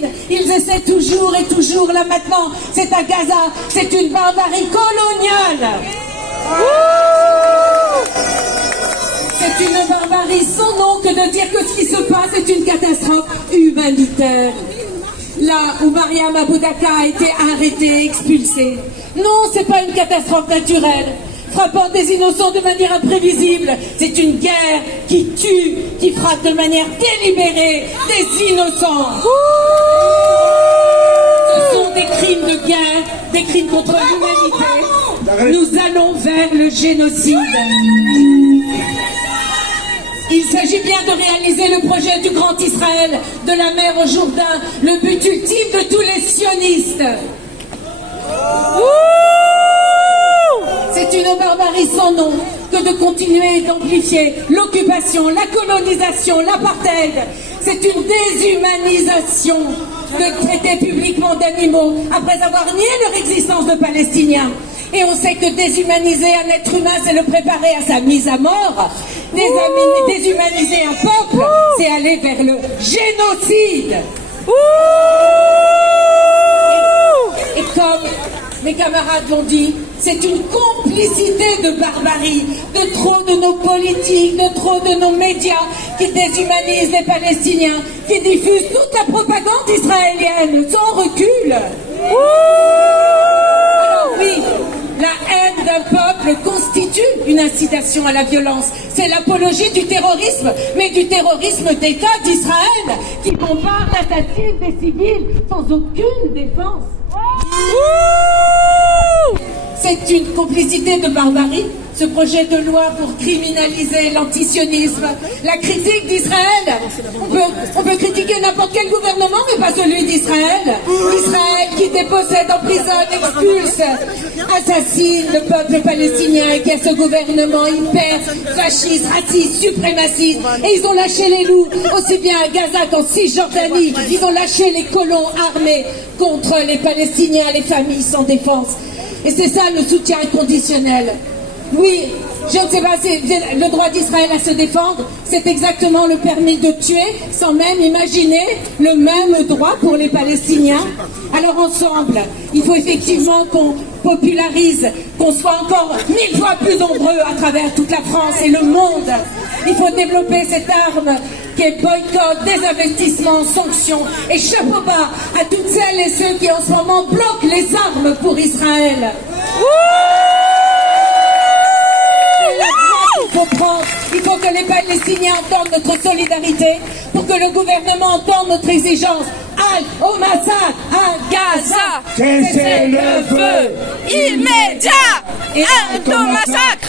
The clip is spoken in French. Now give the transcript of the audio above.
Palestine. Ils essaient toujours et toujours, là maintenant, c'est à Gaza, c'est une barbarie coloniale. C'est une barbarie sans nom que de dire que ce qui se passe est une catastrophe humanitaire. Là où Mariam Abou Daka a été arrêtée, expulsée. Non, c'est pas une catastrophe naturelle, frappant des innocents de manière imprévisible. C'est une guerre qui tue, qui frappe de manière délibérée des innocents. Ce sont des crimes de guerre, des crimes contre l'humanité. Nous allons vers le génocide. Il s'agit bien de réaliser le projet du Grand Israël, de la mer au Jourdain, le but ultime de tous les sionistes. C'est une barbarie sans nom que de continuer d'amplifier l'occupation, la colonisation, l'apartheid. C'est une déshumanisation de traiter publiquement d'animaux après avoir nié leur existence de Palestiniens. Et on sait que déshumaniser un être humain, c'est le préparer à sa mise à mort. Déshumaniser un peuple, c'est aller vers le génocide. Et comme mes camarades l'ont dit, c'est une complicité de barbarie, de trop de nos politiques, de trop de nos médias qui déshumanisent les Palestiniens, qui diffusent toute la propagande israélienne sans recul. Alors oui, la haine d'un peuple constitue une incitation à la violence. C'est l'apologie du terrorisme, mais du terrorisme d'État d'Israël, qui bombarde, assassine des civils sans aucune défense. C'est une complicité de barbarie, ce projet de loi pour criminaliser l'antisionisme, la critique d'Israël. On peut critiquer n'importe quel gouvernement, mais pas celui d'Israël. Israël qui dépossède, emprisonne, expulse, assassine le peuple palestinien et qui a ce gouvernement hyper fasciste, raciste, suprémaciste. Et ils ont lâché les loups, aussi bien à Gaza qu'en Cisjordanie. Ils ont lâché les colons armés contre les Palestiniens, les familles sans défense. Et c'est ça le soutien inconditionnel. Oui, je ne sais pas, c'est le droit d'Israël à se défendre, c'est exactement le permis de tuer, sans même imaginer le même droit pour les Palestiniens. Alors ensemble, il faut effectivement qu'on popularise, qu'on soit encore 1000 fois plus nombreux à travers toute la France et le monde. Il faut développer cette arme qui est boycott, désinvestissement, sanctions. Et chapeau bas à toutes celles et ceux qui en ce moment bloquent les armes pour Israël. Il faut que les Palestiniens entendent notre solidarité, pour que le gouvernement entende notre exigence. Halte au massacre à Gaza. Cessez le feu immédiat. et halte au massacre.